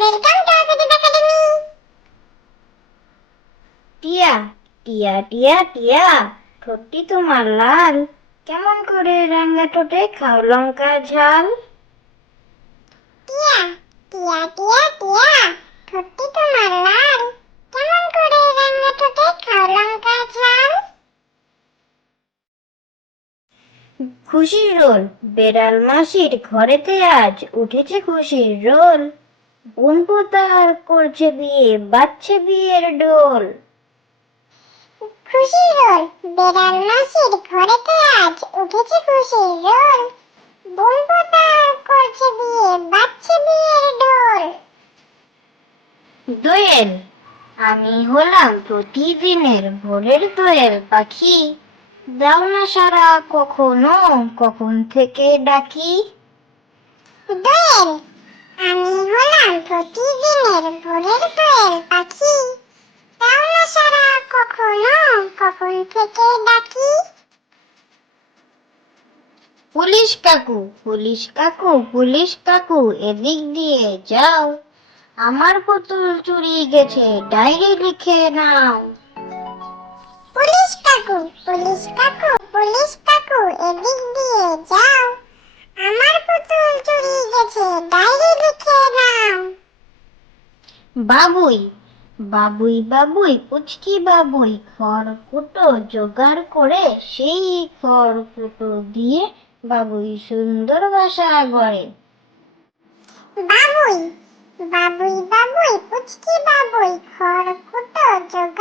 Welcome to Akadip Academy. টিয়া টিয়া টিয়া টিয়া ঠোঁটটি তোমার লাল। কেমন করে রাঙা ঠোঁটে খাও লঙ্কা ঝাল? টিয়া টিয়া টিয়া টিয়া ঠোঁটটি তোমার লাল। কেমন করে রান্না ঠোঁটে খাও লঙ্কা ঝাল? খুশির রোল। বেড়াল মাসির ঘরেতে আজ উঠেছে খুশির রোল। বোন তার করছে বিয়ে বাচ্চে বিয়ের ডোল খুশি রোল বেড়াল মাসির ঘরেতে আজ উঠেছে খুশির রোল বোন তার করছে বিয়ে বাচ্চা বিয়ের ডোল দোয়েল আমি হলাম প্রতিদিনের ভোরের দোয়েল পাখি দাও না সারা কখনো কখন থেকে ডাকি দোয়েল আমি হলাম প্রতিদিনের ভোরের দোয়েল পাখি। তাও না সারা কখনো কখন থেকে ডাকি। পুলিশ কাকু পুলিশ কাকু পুলিশ কাকু এদিক দিয়ে যাও। আমার পুতুল চুরি গেছে ডায়েরি লিখে নাও। পুলিশ কাকু পুলিশ কাকু পুলিশ কাকু এদিক দিয়ে যাও আমার পুতুল চুরি গেছে ডায়েরি লিখে নাও বাবুই বাবুই বাবুই, পুচকি বাবুই খড় কুটো জোগাড় করে সেই খড় কুটো দিয়ে বাবুই সুন্দর বাসা গড়ে। বাবুই বাবুই বাবুই, পুচকি বাবুই, খড়কুটো জোগাড়